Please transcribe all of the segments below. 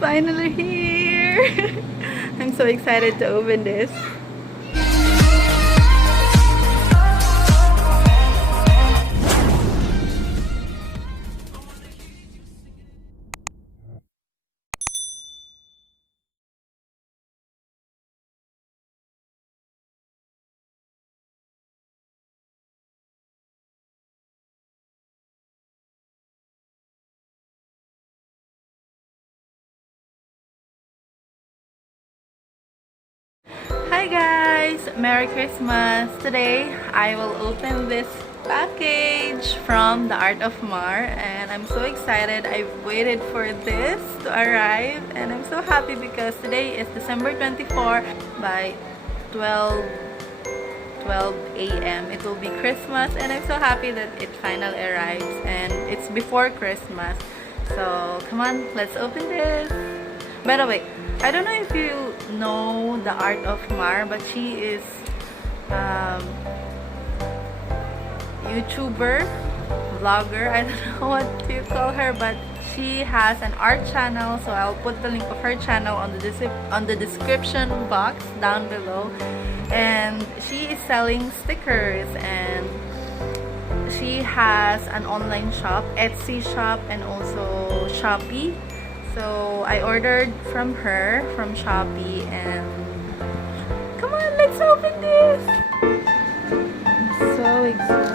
finally here. I'm so excited to open this. Hi guys! Merry Christmas! Today I will open this package from the Art of Mar, and I'm so excited. I've waited for this to arrive, and I'm so happy because today is December 24 by 12 a.m. It will be Christmas, and I'm so happy that it finally arrives, and it's before Christmas. So come on, let's open this. By the way, I don't know if you know the Art of Mar, but she is YouTuber, vlogger, I don't know what you call her, but she has an art channel, so I'll put the link of her channel on the description box down below. And she is selling stickers, and she has an online shop, Etsy shop, and also Shopee. So I ordered from her from Shopee, and come on, let's open this. I'm so excited.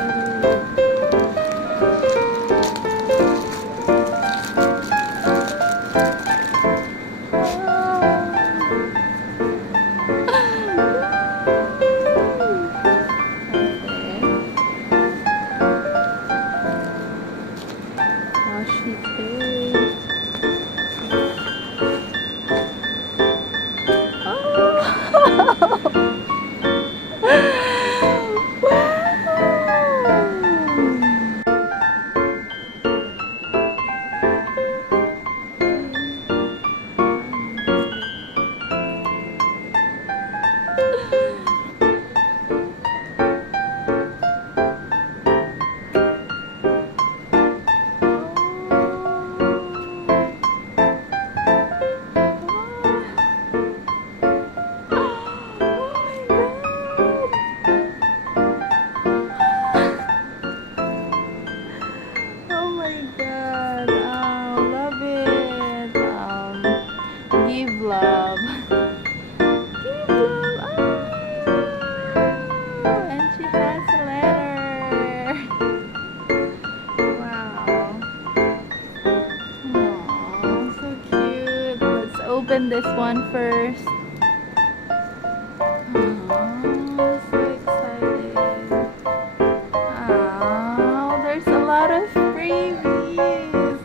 Love. Give love. Oh, and she has a letter. Wow. Aww, so cute. Let's open this one first. Aww, so excited. Oh, there's a lot of freebies.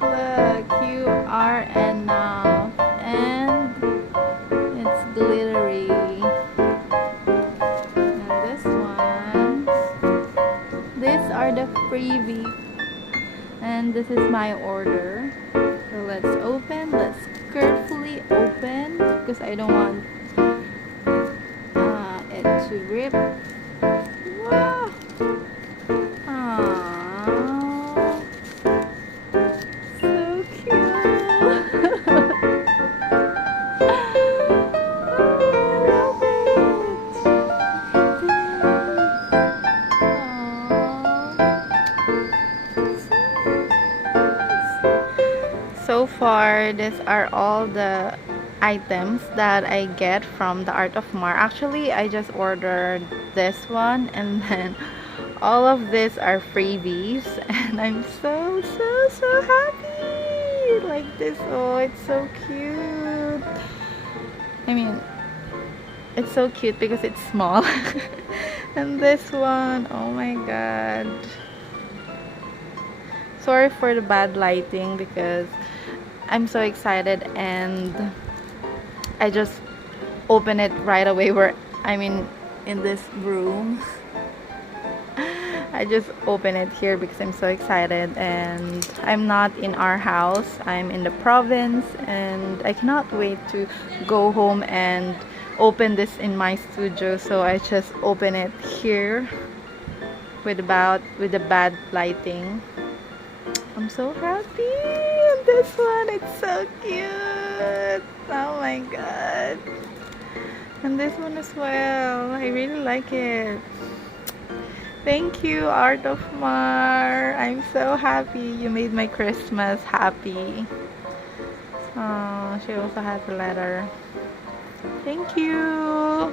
Look, QR enough. And it's glittery. And this one. These are the freebies. And this is my order. So let's open. Let's carefully open because I don't want it to rip. Wow. Aww. So cute. So far, these are all the items that I get from the Art of Mar. Actually, I just ordered this one, and then all of these are freebies, and I'm so happy. Like this. Oh, it's so cute. I mean, it's so cute because it's small. And this one, oh my god. Sorry for the bad lighting because I'm so excited, and I just open it right away in this room. I just open it here because I'm so excited, and I'm not in our house. I'm in the province, and I cannot wait to go home and open this in my studio. So I just open it here with the bad lighting. I'm so happy. And this one, it's so cute. cute. Oh my god. And this one as well. I really like it. Thank you, Art of Mar. I'm so happy you made my Christmas happy. Oh, she also has a letter. Thank you.